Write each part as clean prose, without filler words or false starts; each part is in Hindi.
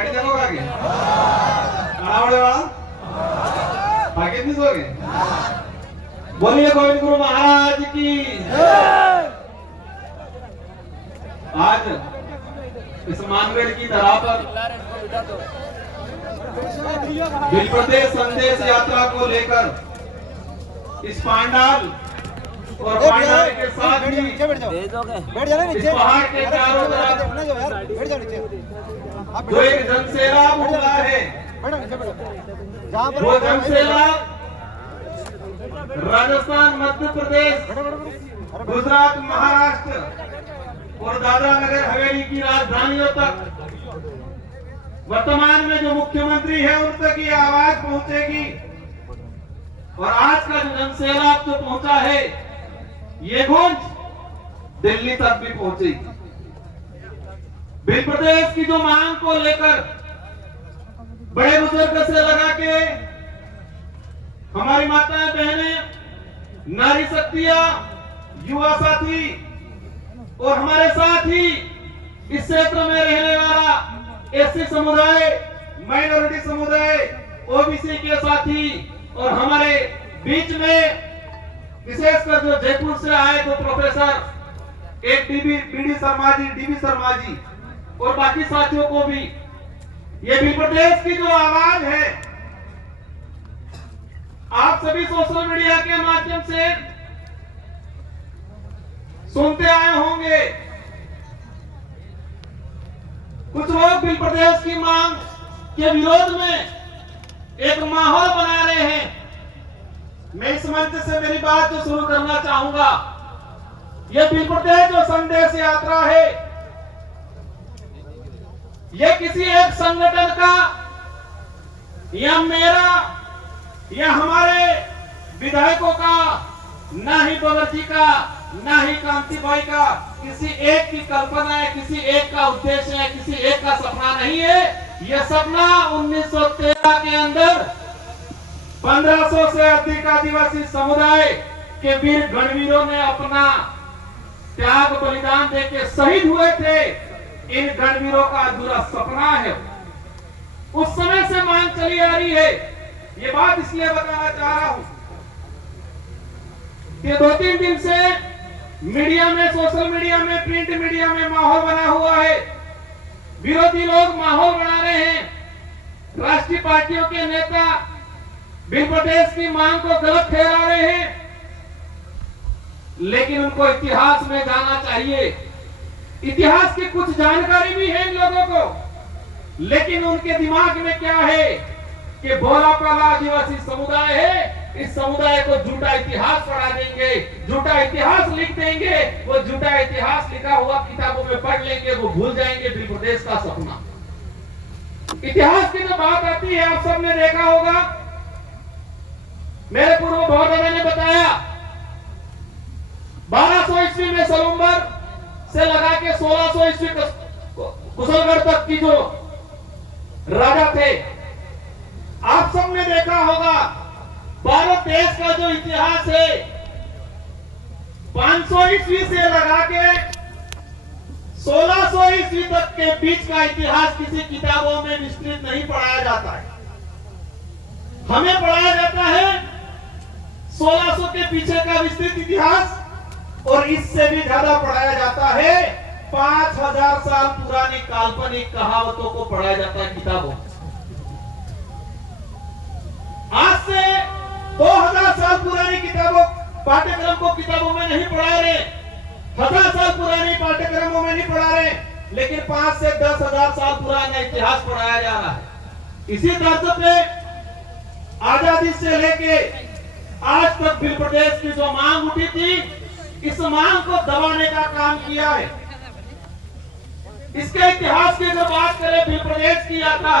गाड़ी देखो आगे अनावड़े वाला आगे नहीं सोगे। बोलिए गोविंद गुरु महाराज की। आज इस मानगढ़ की धरा पर बिल प्रदेश संदेश यात्रा को लेकर इस पांडाल और पांडाल के साथ ही इस पहाड़ के चारों तरफ जो एक जनसैलाब उमड़ा है, वो जनसैलाब राजस्थान, मध्य प्रदेश, गुजरात, महाराष्ट्र और दादरा नगर हवेली की राजधानियों तक वर्तमान में जो मुख्यमंत्री है उन तक ये आवाज पहुंचेगी। और आज का जो जनसैलाब जो पहुंचा है ये गूंज दिल्ली तक भी पहुंचेगी। बिल प्रदेश की जो मांग को लेकर बड़े बुजुर्ग से लगा के हमारी माताएं बहनें, नारी शक्तियां, युवा साथी और हमारे साथ ही इस क्षेत्र में रहने वाला एससी समुदाय, माइनॉरिटी समुदाय, ओबीसी के साथी और हमारे बीच में विशेषकर जो जयपुर से आए दो प्रोफेसर, एक बीडी शर्मा जी और बाकी साथियों को भी, ये बिल प्रदेश की जो आवाज है आप सभी सोशल मीडिया के माध्यम से सुनते आए होंगे। कुछ लोग बिल प्रदेश की मांग के विरोध में एक माहौल बना रहे हैं। मैं इस मंच से मेरी बात जो शुरू करना चाहूंगा, यह बिल प्रदेश जो संदेश यात्रा है यह किसी एक संगठन का या मेरा या हमारे विधायकों का, ना ही बगर्जी का, ना ही कांति भाई का किसी एक की कल्पना है, किसी एक का उद्देश्य है, किसी एक का सपना नहीं है। यह सपना 1913 के अंदर 1500 से अधिक आदिवासी समुदाय के वीर गणवीरों ने अपना त्याग बलिदान देके शहीद हुए थे। इन गणवीरों का अधूरा सपना है, उस समय से मांग चली आ रही है। ये बात इसलिए बताना चाह रहा हूं कि 2-3 दिन से मीडिया में, सोशल मीडिया में, प्रिंट मीडिया में माहौल बना हुआ है। विरोधी लोग माहौल बना रहे हैं। राष्ट्रीय पार्टियों के नेता बिल प्रदेश की मांग को गलत ठहरा रहे हैं, लेकिन उनको इतिहास में जाना चाहिए। इतिहास की कुछ जानकारी भी है इन लोगों को, लेकिन उनके दिमाग में क्या है कि भोला पाला आदिवासी समुदाय है, इस समुदाय को झूठा इतिहास पढ़ा देंगे, झूठा इतिहास लिख देंगे। वो झूठा इतिहास लिखा हुआ किताबों में पढ़ लेंगे, वो भूल जाएंगे बिल प्रदेश का सपना। इतिहास की जो बात आती है, आप सबने देखा होगा, मेरे पूर्व बहुदादा ने बताया 1200 ईस्वी में सलुम्बर से लगा के 1600 ईस्वी कुशलगढ़ तक की जो राजा थे, आप सबने देखा होगा भारत देश का जो इतिहास है 500 ईस्वी से लगा के 1600 ईस्वी तक के बीच का इतिहास किसी किताबों में विस्तृत नहीं पढ़ाया जाता है। हमें पढ़ाया जाता है 1600 के पीछे का विस्तृत इतिहास, और इससे भी ज्यादा पढ़ाया जाता है 5000 साल पुरानी काल्पनिक कहावतों को पढ़ाया जाता है किताबों। आज से 2000 साल पुरानी किताबों पाठ्यक्रम को किताबों में नहीं पढ़ा रहे, 1000 साल पुरानी पाठ्यक्रमों में नहीं पढ़ा रहे, लेकिन 5 से 10,000 साल पुराना इतिहास पढ़ाया जा रहा है। इसी तर्ज पे आजादी से लेके आज तक बिल प्रदेश की जो मांग उठी थी, इस मांग को दबाने का काम किया है। इसके इतिहास की अगर बात करें, बिल प्रदेश की यात्रा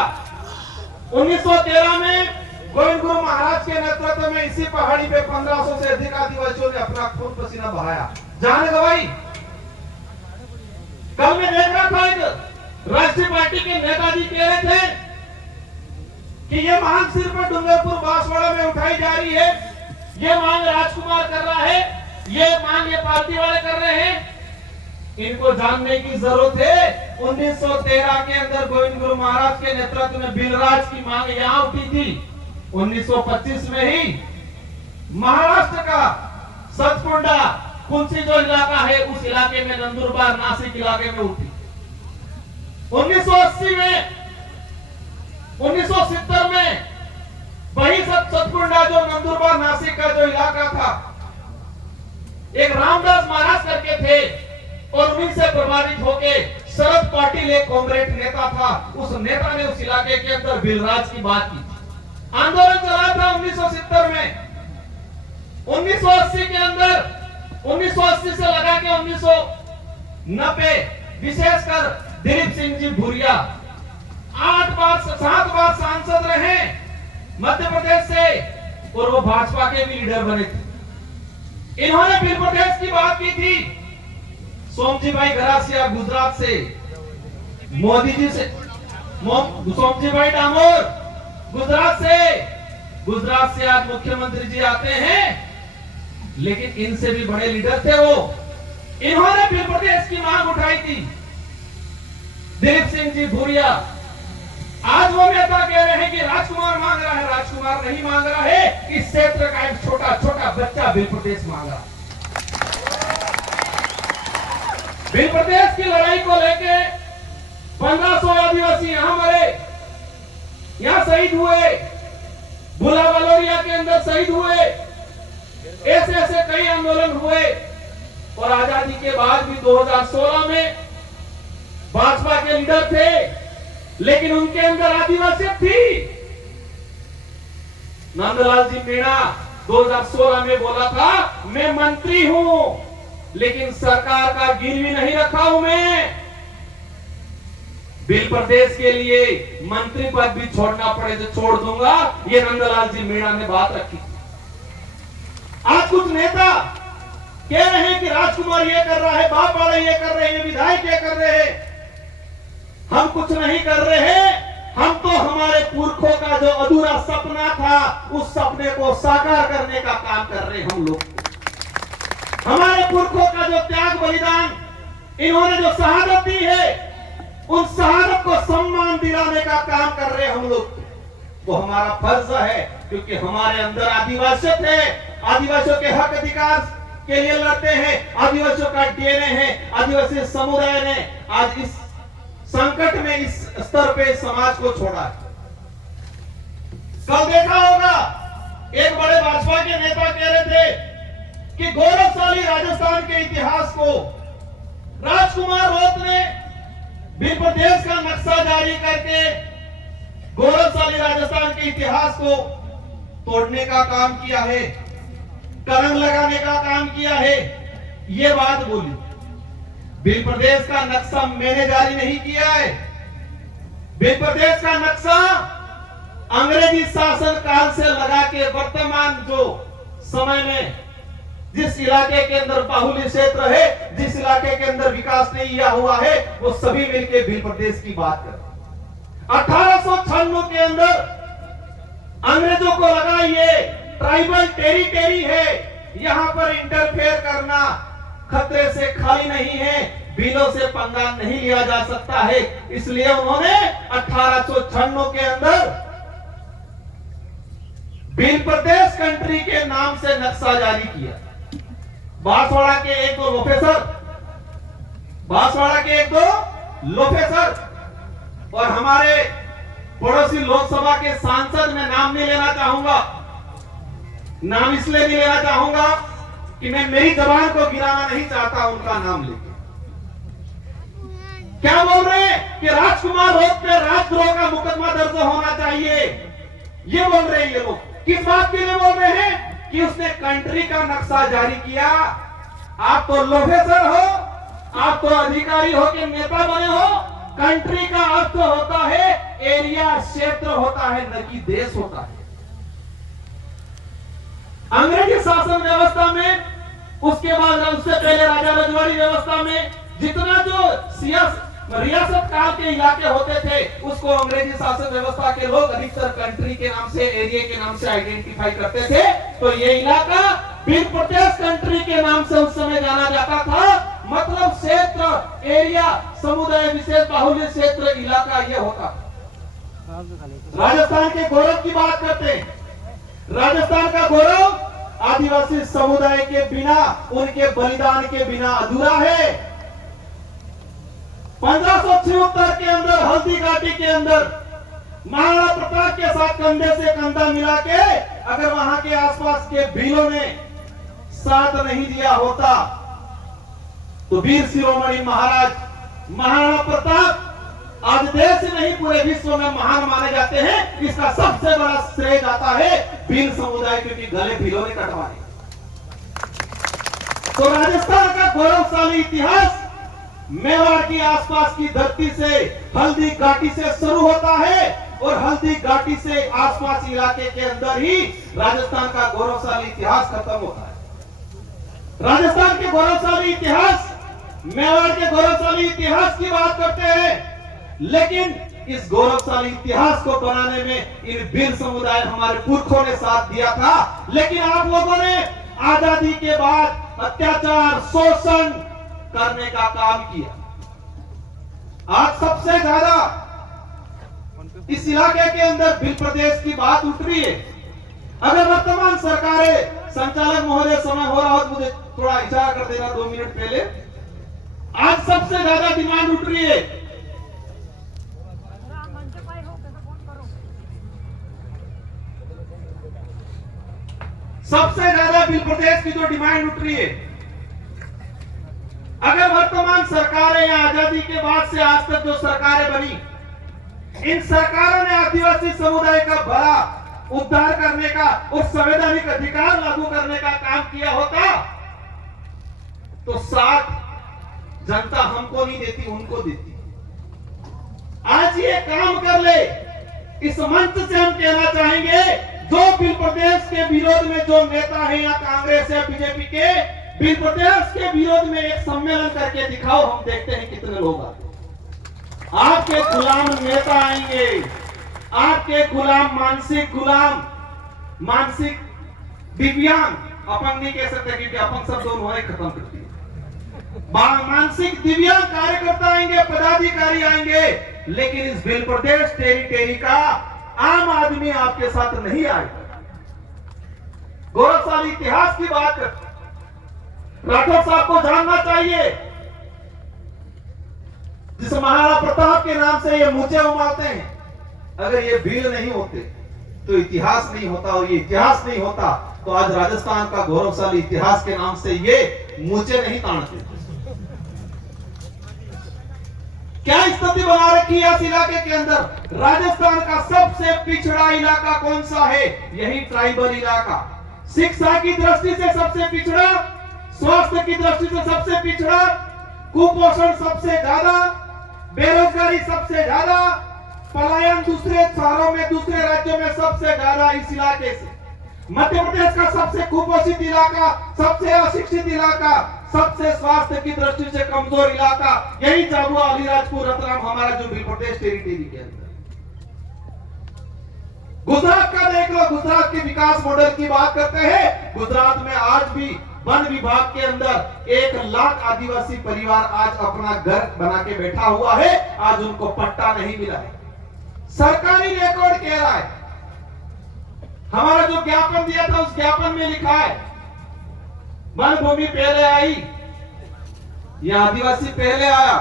1913 में गोविंद गुरु महाराज के नेतृत्व में इसी पहाड़ी पे 1500 से अधिक आदिवासियों ने अपना खून पसीना बहाया, जान गवाई। कल मैं देख रहा था, एक राष्ट्रीय पार्टी के नेताजी कह रहे थे कि ये मांग सिर्फ डूंगरपुर बांसवाड़ा में उठाई जा रही है, ये मांग राजकुमार कर रहा है, ये मांग ये पार्टी वाले कर रहे हैं। इनको जानने की जरूरत है 1913 के अंदर गोविंद गुरु महाराज के नेतृत्व में बिलराज की मांग यहां उठी थी। 1925 में ही महाराष्ट्र का सतकुंडा कुंसी जो इलाका है उस इलाके में नंदुरबार नासिक इलाके में उठी। 1980 में 1970 में वही सतकुंडा जो नंदुरबार नासिक का जो इलाका था, एक रामदास महाराज करके थे और उन्हीं से प्रभावित होके शरद पाटिल एक कांग्रेस नेता था, उस नेता ने उस इलाके के अंदर बिलराज की बात की। आंदोलन चला था 1970 में। 1980 के अंदर 1980 से लगा के 1990 विशेषकर दिलीप सिंह जी भूरिया 7 बार सांसद रहे मध्य प्रदेश से और वो भाजपा के भी लीडर बने थे। इन्होंने बिल प्रदेश की बात की थी। सोमजी भाई गरासिया गुजरात से, मोदी जी से, सोमजी भाई डामोर गुजरात से आज मुख्यमंत्री जी आते हैं, लेकिन इनसे भी बड़े लीडर थे वो। इन्होंने बिल प्रदेश की मांग उठाई थी। दिलीप सिंह जी भूरिया, आज वो नेता कह रहे हैं कि राजकुमार मांग रहा है। राजकुमार नहीं मांग रहा है, इस क्षेत्र का एक छोटा छोटा बच्चा बिल प्रदेश मांग रहा है। बिल प्रदेश की लड़ाई को लेके 1500 आदिवासी यहां मरे, यहां शहीद हुए, भुला बलोरिया के अंदर शहीद हुए। ऐसे ऐसे कई आंदोलन हुए और आजादी के बाद भी 2016 में भाजपा के लीडर थे, लेकिन उनके अंदर आदिवासी थी। नंदलाल जी मीणा 2016 में बोला था, मैं मंत्री हूं लेकिन सरकार का गिरवी नहीं रखा हूं मैं। बिल प्रदेश के लिए मंत्री पद भी छोड़ना पड़े तो छोड़ दूंगा, ये नंदलाल जी मीणा ने बात रखी। आज कुछ नेता कह रहे हैं कि राजकुमार ये कर रहा है, बाप वाले ये कर रहे हैं, विधायक ये कर रहे हैं। हम कुछ नहीं कर रहे हैं, हम तो हमारे पुरखों का जो अधूरा सपना था उस सपने को साकार करने का काम कर रहे हैं हम लोग। हमारे पुरखों का जो त्याग बलिदान, इन्होंने जो शहादत दी है, उन शहादत को सम्मान दिलाने का काम कर रहे हैं हम लोग। वो हमारा फर्ज है, क्योंकि हमारे अंदर आदिवासी थे, आदिवासियों के हक अधिकार के लिए लड़ते हैं, आदिवासियों का डीएनए है। आदिवासी समुदाय ने आज इस संकट में इस स्तर पे समाज को छोड़ा है। कल देखा होगा एक बड़े भाजपा के नेता कह रहे थे कि गौरवशाली राजस्थान के इतिहास को राजकुमार रोत ने बिल प्रदेश का नक्शा जारी करके गौरवशाली राजस्थान के इतिहास को तोड़ने का काम किया है, कलंक लगाने का काम किया है। ये बात बोली। बिल प्रदेश का नक्शा मैंने जारी नहीं किया है। बिल प्रदेश का नक्शा अंग्रेजी शासन काल से लगा के वर्तमान जो समय में जिस इलाके के अंदर बाहुल्य क्षेत्र है, जिस इलाके के अंदर विकास नहीं किया हुआ है, वो सभी मिलकर बिल प्रदेश की बात कर। 1896 के अंदर अंग्रेजों को लगा ये ट्राइबल टेरिटरी है, यहां पर इंटरफेयर करना खतरे से खाली नहीं है, बिलों से पंगा नहीं लिया जा सकता है। इसलिए उन्होंने 1896 के अंदर बिल प्रदेश कंट्री के नाम से नक्शा जारी किया। बांसवाड़ा के एक दो लोफेसर और हमारे पड़ोसी लोकसभा के सांसद, में नाम नहीं लेना चाहूंगा, नाम इसलिए नहीं लेना चाहूंगा कि मैं मेरी जबान को गिराना नहीं चाहता उनका नाम लेके। क्या बोल रहे हैं कि राजकुमार रोत पे राजद्रोह का मुकदमा दर्ज होना चाहिए, ये बोल रहे हैं ये लोग। किस बात के लिए बोल रहे हैं? कि उसने कंट्री का नक्शा जारी किया। आप तो लोफेसर हो, आप तो अधिकारी हो के नेता बने हो। कंट्री का अर्थ होता है एरिया, क्षेत्र होता है, न कि देश होता है। अंग्रेजी शासन व्यवस्था में, उसके बाद उससे पहले राजा रजवाड़ी व्यवस्था में जितना जो रियासत काल के इलाके होते थे, उसको अंग्रेजी शासन व्यवस्था के लोग अधिकतर कंट्री के नाम से, एरिया के नाम से आइडेंटिफाई करते थे। तो ये इलाका बिल प्रदेश कंट्री के नाम से उस समय जाना जाता था। मतलब क्षेत्र, एरिया, समुदाय विशेष, बाहुल्य क्षेत्र, इलाका ये होता था। राजस्थान के गौरव की बात करते हैं। राजस्थान का गौरव आदिवासी समुदाय के बिना, उनके बलिदान के बिना अधूरा है। 1576 के अंदर हल्दी घाटी के अंदर महाराणा प्रताप के साथ कंधे से कंधा मिला के अगर वहां के आसपास के भीलों ने साथ नहीं दिया होता तो वीर शिरोमणि महाराज महाराणा प्रताप आज देश से नहीं पूरे विश्व में महान माने जाते हैं। इसका सबसे बड़ा श्रेय जाता है भील समुदाय, क्योंकि गले भीलों ने कटवाए। तो राजस्थान का गौरवशाली इतिहास मेवाड़ की आसपास की धरती से, हल्दी घाटी से शुरू होता है और हल्दी घाटी से आसपास इलाके के अंदर ही राजस्थान का गौरवशाली इतिहास खत्म होता है। राजस्थान के गौरवशाली इतिहास, मेवाड़ के गौरवशाली इतिहास की बात करते हैं, लेकिन इस गौरवशाली इतिहास को बनाने में इन वीर समुदाय हमारे पुरखों ने साथ दिया था। लेकिन आप लोगों ने आजादी के बाद अत्याचार, शोषण करने का काम किया। आज सबसे ज्यादा इस इलाके के अंदर भील प्रदेश की बात उठ रही है। अगर वर्तमान सरकारें, संचालक महोदय समय हो रहा हो तो मुझे थोड़ा इशारा कर देना 2 मिनट पहले। आज सबसे ज्यादा डिमांड उठ रही है, सबसे ज्यादा भील प्रदेश की जो डिमांड उठ रही है, अगर वर्तमान सरकारें या आजादी के बाद से आज तक जो सरकारें बनी, इन सरकारों ने आदिवासी समुदाय का भला उद्धार करने का और संवैधानिक अधिकार लागू करने का काम किया होता तो साथ जनता हमको नहीं देती, उनको देती। आज ये काम कर ले, इस मंच से हम कहना चाहेंगे, जो भील प्रदेश के विरोध में जो नेता है या कांग्रेस या बीजेपी के, भील प्रदेश के विरोध में एक सम्मेलन करके दिखाओ, हम देखते हैं कितने लोग आते। आपके गुलाम नेता आएंगे, आपके गुलाम मानसिक दिव्यांग, अपंग नहीं कह सकते क्योंकि अपंग शब्द उन्होंने खत्म कर दिया। मानसिक दिव्यांग कार्यकर्ता आएंगे, पदाधिकारी आएंगे, लेकिन इस भील प्रदेश टेरिटरी का आम आदमी आपके साथ नहीं आएगा। गौरवशाली इतिहास की बात करते, राठौर साहब को जानना चाहिए, जिस महाराणा प्रताप के नाम से ये मूंचे उमालते हैं, अगर ये भील नहीं होते तो इतिहास नहीं होता, और ये इतिहास नहीं होता तो आज राजस्थान का गौरवशाली इतिहास के नाम से ये मूंचे नहीं ताड़ते। क्या स्थिति बना रखी है इस इलाके के अंदर? राजस्थान का सबसे पिछड़ा इलाका कौन सा है? यही ट्राइबल इलाका। शिक्षा की दृष्टि से सबसे पिछड़ा, स्वास्थ्य की दृष्टि से सबसे पिछड़ा, कुपोषण सबसे ज्यादा, बेरोजगारी सबसे ज्यादा, पलायन दूसरे शहरों में, दूसरे राज्यों में सबसे ज्यादा इस इलाके से। मध्य प्रदेश का सबसे कुपोषित इलाका, सबसे अशिक्षित इलाका, सबसे स्वास्थ्य की दृष्टि से कमजोर इलाका, यही झाबुआ, अलीराजपुर, रतलाम हमारा जो भील प्रदेश टेरिटरी के अंदर। गुजरात का देख लो, गुजरात के विकास मॉडल की बात करते हैं। गुजरात में आज भी वन विभाग के अंदर 1 लाख आदिवासी परिवार आज अपना घर बना के बैठा हुआ है, आज उनको पट्टा नहीं मिला है। सरकारी रिकॉर्ड कह रहा है, हमारा जो ज्ञापन दिया था उस ज्ञापन में लिखा है वन भूमि पहले आई या आदिवासी पहले आया,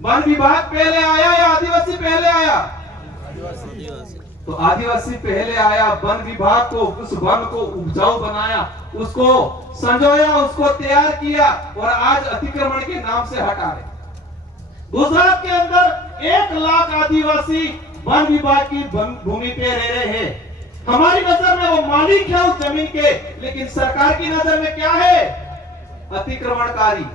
वन विभाग पहले आया या आदिवासी पहले आया? तो आदिवासी पहले आया, वन विभाग को, उस वन को उपजाऊ बनाया, उसको संजोया, उसको तैयार किया और आज अतिक्रमण के नाम से हटा रहे। गुजरात के अंदर 1 लाख आदिवासी वन विभाग की भूमि पे रह रहे हैं। हमारी नजर में वो मालिक है उस जमीन के, लेकिन सरकार की नजर में क्या है? अतिक्रमणकारी।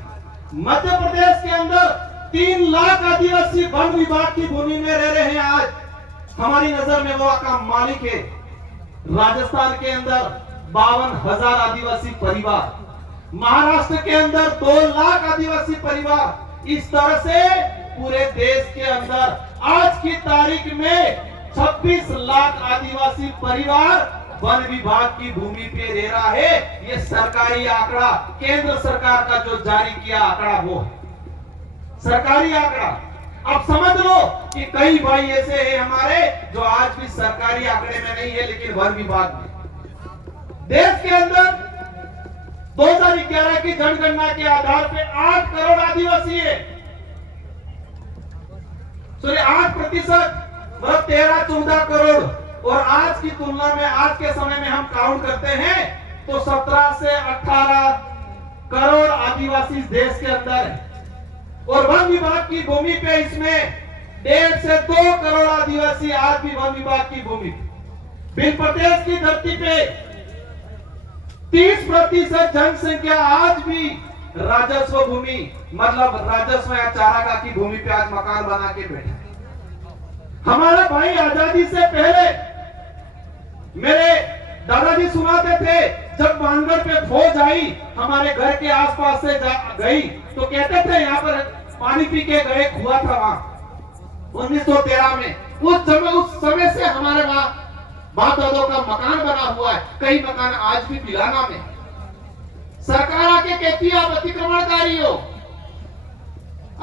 मध्य प्रदेश के अंदर 3 लाख आदिवासी वन विभाग की भूमि में रह रहे हैं आज, हमारी नजर में वो का मालिक है। राजस्थान के अंदर 52,000 आदिवासी परिवार, महाराष्ट्र के अंदर 2 लाख आदिवासी परिवार। इस तरह से पूरे देश के अंदर आज की तारीख में 26 लाख आदिवासी परिवार वन विभाग की भूमि पे रह रहा है। ये सरकारी आंकड़ा, केंद्र सरकार का जो जारी किया आंकड़ा वो है सरकारी आंकड़ा। अब समझ लो कि कई भाई ऐसे हैं हमारे जो आज भी सरकारी आंकड़े में नहीं है, लेकिन वन विभाग में। देश के अंदर 2011 की जनगणना के आधार पे 8 करोड़ आदिवासी है। 8%, मतलब 13-14 करोड़। और आज की तुलना में, आज के समय में हम काउंट करते हैं तो 17 से 18 करोड़ आदिवासी देश के अंदर है। और वन विभाग की भूमि पे इसमें 1.5 से 2 करोड़ आदिवासी आज भी वन विभाग की भूमि पे। भिल प्रदेश की धरती पे 30% जनसंख्या आज भी राजस्व भूमि, मतलब राजस्व या चारागाह की भूमि पे आज मकान बना के बैठे। हमारा भाई आजादी से पहले मेरे दादाजी सुनाते थे, जब बानगढ़ पे फौज आई हमारे घर के आसपास से गई तो कहते थे यहाँ पर पानी पी के गए, कुआं था वहां 1913 में। उस समय से हमारे वहां बाप दादों का मकान बना हुआ है। कई मकान आज भी पिलाना में। सरकार आके कहती है आप अतिक्रमणकारी हो।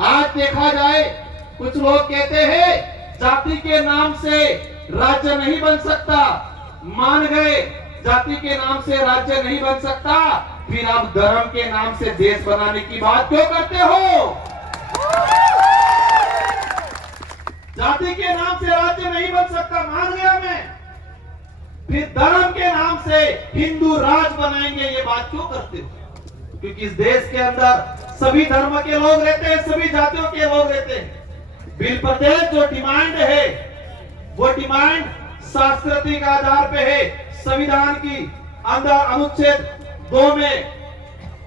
आज देखा जाए कुछ लोग कहते हैं जाति के नाम से राज्य नहीं बन सकता। मान गए जाति के नाम से राज्य नहीं बन सकता, फिर आप धर्म के नाम से देश बनाने की बात क्यों करते हो? जाति के नाम से राज्य नहीं बन सकता, मान गया मैं, फिर धर्म के नाम से हिंदू राज बनाएंगे, ये बात क्यों करते हो? क्योंकि इस देश के अंदर सभी धर्म के लोग रहते हैं, सभी जातियों के लोग रहते हैं। बिल प्रदेश जो डिमांड है वो डिमांड सांस्कृतिक आधार पे है। संविधान की अंदर अनुच्छेद 2 में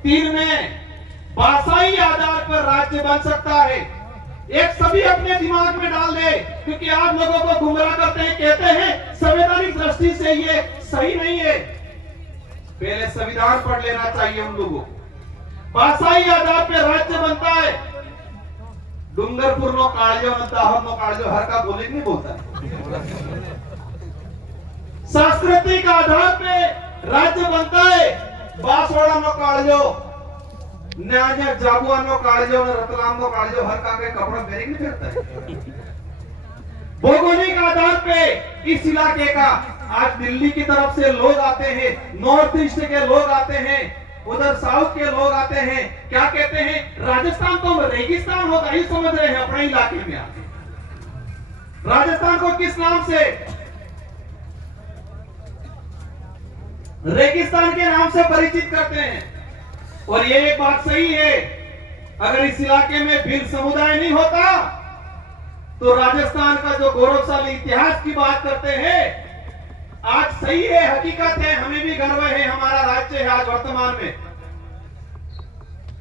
3 में भाषाई आधार पर राज्य बन सकता है। एक सभी अपने दिमाग में डाल दे, क्योंकि आप लोगों को गुमराह करते हैं, कहते हैं संवैधानिक दृष्टि से ये सही नहीं है। पहले संविधान पढ़ लेना चाहिए उन लोगों को। भाषाई आधार पर राज्य बनता है। डूंगरपुर नो कालियो दाहोद नो कालियो हर का बोले नहीं बोलता। सांस्कृतिक आधार पे राज्य बनता है। बांसवाड़ा नो कालियो, न्याय जाबुआ नो कालियो, रतलाम नो कालियो हर का के कपड़ा पहने नहीं फिरता है। भौगोलिक आधार पे इस इलाके का आज दिल्ली की तरफ से लोग आते हैं, नॉर्थ ईस्ट के लोग आते हैं, उधर साउथ के लोग आते हैं। क्या कहते हैं? राजस्थान तो रेगिस्तान होगा ही समझ रहे हैं अपने इलाके में आके। राजस्थान को किस नाम से? रेगिस्तान के नाम से परिचित करते हैं। और ये एक बात सही है, अगर इस इलाके में भिल समुदाय नहीं होता तो राजस्थान का जो गौरवशाली इतिहास की बात करते हैं, आज सही है, हकीकत है, हमें भी गर्व है, हमारा राज्य है आज वर्तमान में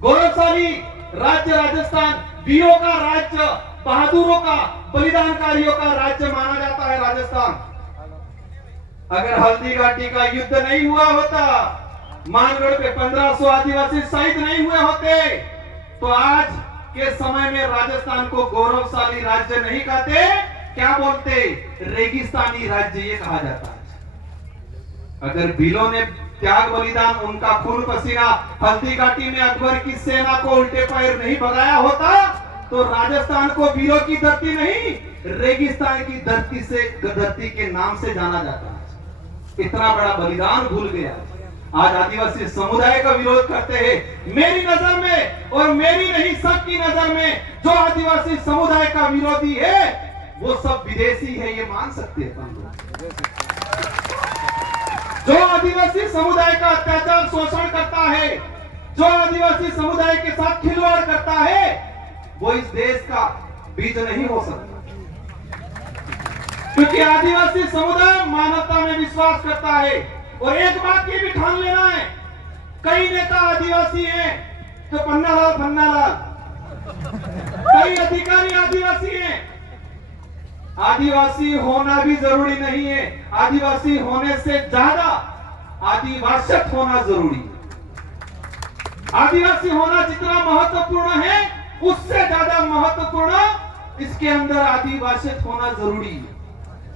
गौरवशाली राज्य राजस्थान, वीरों का राज्य, बहादुरों का, बलिदानकारियों का राज्य माना जाता है राजस्थान। अगर हल्दी घाटी का युद्ध नहीं हुआ होता, मानगढ़ पे 1500 आदिवासी शहीद नहीं हुए होते, तो आज के समय में राजस्थान को गौरवशाली राज्य नहीं कहते, क्या बोलते? रेगिस्तानी राज्य ये कहा जाता है। अगर भीलों ने त्याग बलिदान, उनका खून पसीना हल्दी घाटी में अकबर की सेना को उल्टे पैर नहीं भगाया होता तो राजस्थान को वीरों की धरती नहीं, रेगिस्तान की धरती से धरती के नाम से जाना जाता है। इतना बड़ा बलिदान भूल गया। आज आदिवासी समुदाय का विरोध करते हैं। मेरी नजर में और मेरी नहीं, सबकी नजर में जो आदिवासी समुदाय का विरोधी है वो सब विदेशी है, ये मान सकते हैं। जो आदिवासी समुदाय का अत्याचार शोषण करता है, जो आदिवासी समुदाय के साथ खिलवाड़ करता है, वो इस देश का बीज नहीं हो सकता। क्योंकि आदिवासी समुदाय मानवता में विश्वास करता है। और एक बात ये भी ठान लेना है, कई नेता आदिवासी हैं तो पन्नालाल, कई अधिकारी आदिवासी हैं। आदिवासी होना भी जरूरी नहीं है, आदिवासी होने से ज्यादा आदिवासियत होना जरूरी है। आदिवासी होना जितना महत्वपूर्ण है, उससे ज्यादा महत्वपूर्ण इसके अंदर आदिवासियत होना जरूरी है।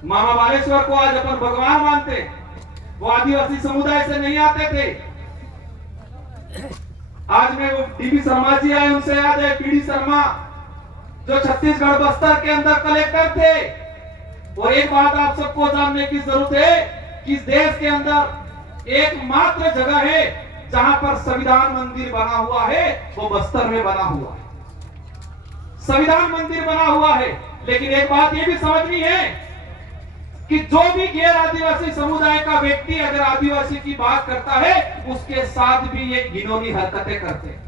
मामा बालेश्वर को आज अपन भगवान मानते, वो आदिवासी समुदाय से नहीं आते थे। आज में वो डीबी शर्मा जी आए, उनसे याद है, पीडी शर्मा जो छत्तीसगढ़ बस्तर के अंदर कलेक्टर थे। और एक बात आप सबको जानने की जरूरत है कि इस देश के अंदर एकमात्र जगह है जहां पर संविधान मंदिर बना हुआ है, वो बस्तर में बना हुआ है। संविधान मंदिर बना हुआ है। लेकिन एक बात ये भी समझनी है कि जो भी गैर आदिवासी समुदाय का व्यक्ति अगर आदिवासी की बात करता है, उसके साथ भी ये घिनौनी हरकतें करते हैं।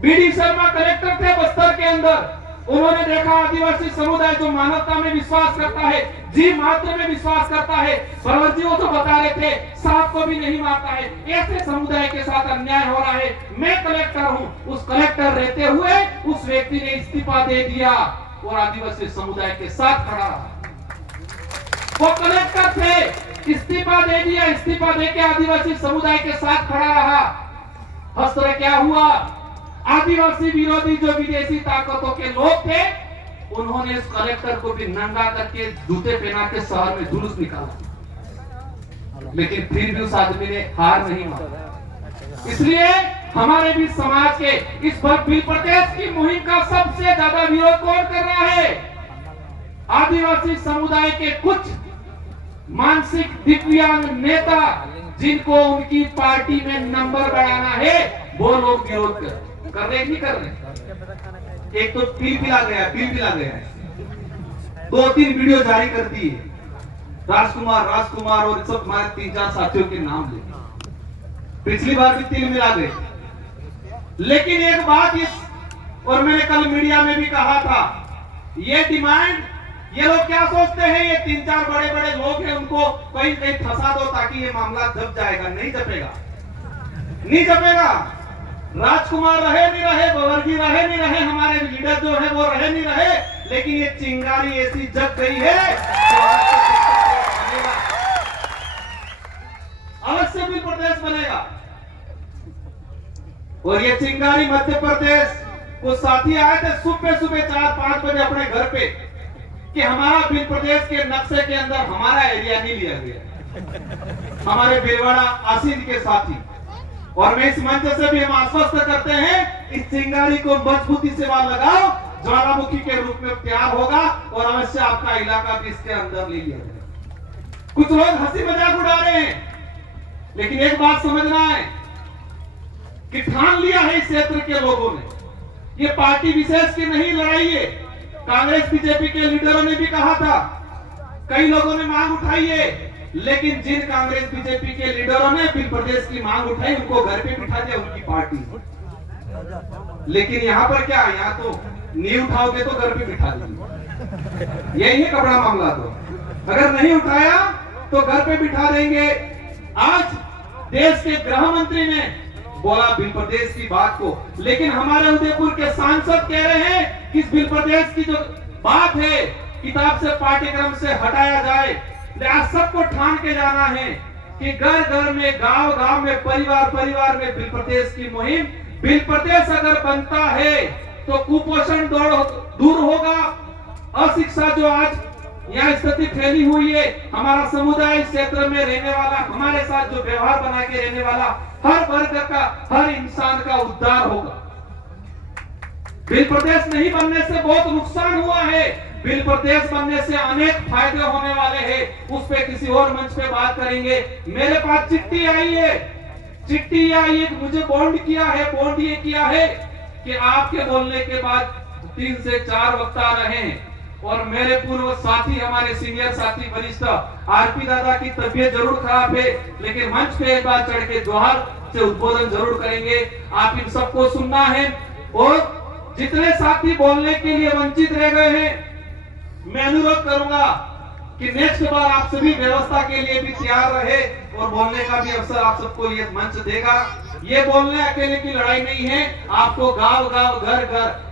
बीडी शर्मा कलेक्टर थे बस्तर के अंदर, उन्होंने देखा आदिवासी समुदाय जो मानवता में विश्वास करता है, जीव मात्र में विश्वास करता है, परवरजियों तो बता रहे थे सांप को भी नहीं मारता है, ऐसे समुदाय के साथ अन्याय हो रहा है। मैं कलेक्टर हूं, उस कलेक्टर रहते हुए उस व्यक्ति ने इस्तीफा दे दिया और आदिवासी समुदाय के साथ खड़ा रहा। वो कलेक्टर थे, इस्तीफा दे दिया, इस्तीफा देके आदिवासी समुदाय के साथ खड़ा रहा। हस्त्र क्या हुआ? आदिवासी विरोधी जो विदेशी ताकतों के लोग थे, उन्होंने इस कलेक्टर को भी नंगा करके जूते पहना के शहर में जुलूस निकाला। लेकिन फिर भी उस आदमी ने हार नहीं माना। इसलिए हमारे भी समाज के इस बिल प्रदेश की मुहिम का सबसे ज्यादा विरोध कौन कर रहा है? आदिवासी समुदाय के कुछ मानसिक दिव्यांग नेता, जिनको उनकी पार्टी में नंबर बढ़ाना है, वो लोग विरोध कर रहे नहीं कर रहे। एक तो बिल भी ला गया है, 2-3 वीडियो जारी कर दी है, राजकुमार और सब हमारे 3-4 साथियों के नाम ले। पिछली बार भी तिल मिला गए। लेकिन एक बात और मैंने कल मीडिया में भी कहा था, ये डिमांड, ये लोग क्या सोचते हैं, ये 3-4 बड़े लोग हैं, उनको कहीं फंसा दो ताकि ये मामला जप जाएगा। नहीं जपेगा। राजकुमार रहे नहीं रहे, बवर्गी रहे नहीं रहे, हमारे लीडर जो है वो रहे नहीं रहे, लेकिन ये चिंगारी ऐसी जग गई है, अवश्य बिल प्रदेश बनेगा। और ये चिंगारी मध्य प्रदेश, कुछ साथी आए थे सुबह 4-5 बजे अपने घर पे कि हमारा बिल प्रदेश के नक्शे के अंदर हमारा एरिया नहीं लिया गया। हमारे भिलवाड़ा आसीन के साथी, और मैं इस मंच से भी हम आश्वस्त करते हैं, इस चिंगारी को मजबूती से वहां लगाओ, ज्वालामुखी के रूप में तैयार होगा और अवश्य आपका इलाका भी इसके अंदर ले लिया जाएगा। कुछ लोग हंसी मजाक उड़ा रहे हैं, लेकिन एक बात समझना है कि ठान लिया है इस क्षेत्र के लोगों ने, ये पार्टी विशेष की नहीं लड़ाई है। कांग्रेस बीजेपी के लीडरों ने भी कहा था, कई लोगों ने मांग उठाई है, लेकिन जिन कांग्रेस बीजेपी के लीडरों ने बिल प्रदेश की मांग उठाई, उनको घर पे बिठा दिया उनकी पार्टी। लेकिन यहाँ पर क्या, यहाँ तो नहीं उठाओगे तो घर पे बिठा देंगे। यही है कपड़ा मामला। तो अगर नहीं उठाया तो घर पे बिठा देंगे। आज देश के गृह मंत्री ने बोला बिल प्रदेश की बात को, लेकिन हमारे उदयपुर के सांसद कह रहे हैं कि इस बिल प्रदेश की जो बात है, किताब से पाठ्यक्रम से हटाया जाए। आज सबको ठान के जाना है कि घर में, गांव में, परिवार में बिल प्रदेश की मुहिम। बिल प्रदेश अगर बनता है तो कुपोषण दूर होगा। अशिक्षा जो आज यहाँ स्थिति फैली हुई है, हमारा समुदाय इस क्षेत्र में रहने वाला, हमारे साथ जो व्यवहार बना के रहने वाला हर वर्ग का, हर इंसान का उद्धार होगा। बिल प्रदेश नहीं बनने से बहुत नुकसान हुआ है, बिल प्रदेश बनने से अनेक फायदे होने वाले हैं। उस पे किसी और मंच पे बात करेंगे। मेरे पास चिट्ठी आई है, मुझे बॉन्ड ये किया है कि आपके बोलने के बाद 3 से 4 वक्ता रहे हैं। और मेरे पूर्व साथी, हमारे सीनियर साथी वरिष्ठ आरपी दादा की तबीयत जरूर खराब है, लेकिन मंच पे एक बार चढ़ के जोहार से उद्बोधन जरूर करेंगे। आप इन सबको सुनना है। और जितने साथी बोलने के लिए वंचित रह गए हैं, मैं अनुरोध करूंगा कि नेक्स्ट बार आप सभी व्यवस्था के लिए भी तैयार रहे और बोलने का भी अवसर आप सबको ये मंच देगा। ये बोलने अकेले की लड़ाई नहीं है, आपको गांव घर,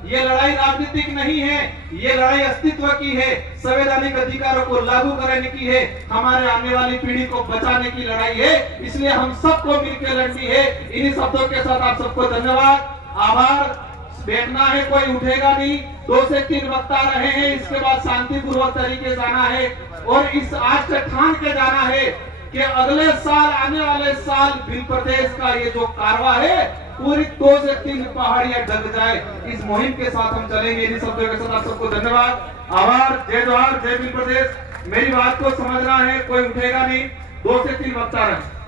ये लड़ाई राजनीतिक नहीं है, ये लड़ाई अस्तित्व की है, संवैधानिक अधिकारों को लागू करने की है, हमारे आने वाली पीढ़ी को बचाने की लड़ाई है। इसलिए हम सबको मिलकर लड़नी है। इन्हीं शब्दों के साथ आप सबको धन्यवाद, आभार। बैठना है, कोई उठेगा नहीं। 2 से 3 वक्ता रहे हैं, इसके बाद शांतिपूर्वक तरीके जाना है और इस आज से ठान के जाना है कि अगले साल, आने वाले साल भील प्रदेश का ये जो कारवा है पूरी 2 से 3 पहाड़ियां ढक जाए। इस मुहिम के साथ हम चलेंगे। इन शब्दों के साथ आप सबको धन्यवाद, आभार, जय जोहार, जय भील प्रदेश। मेरी बात को समझना है, कोई उठेगा नहीं, 2 से 3 वक्ता रहे।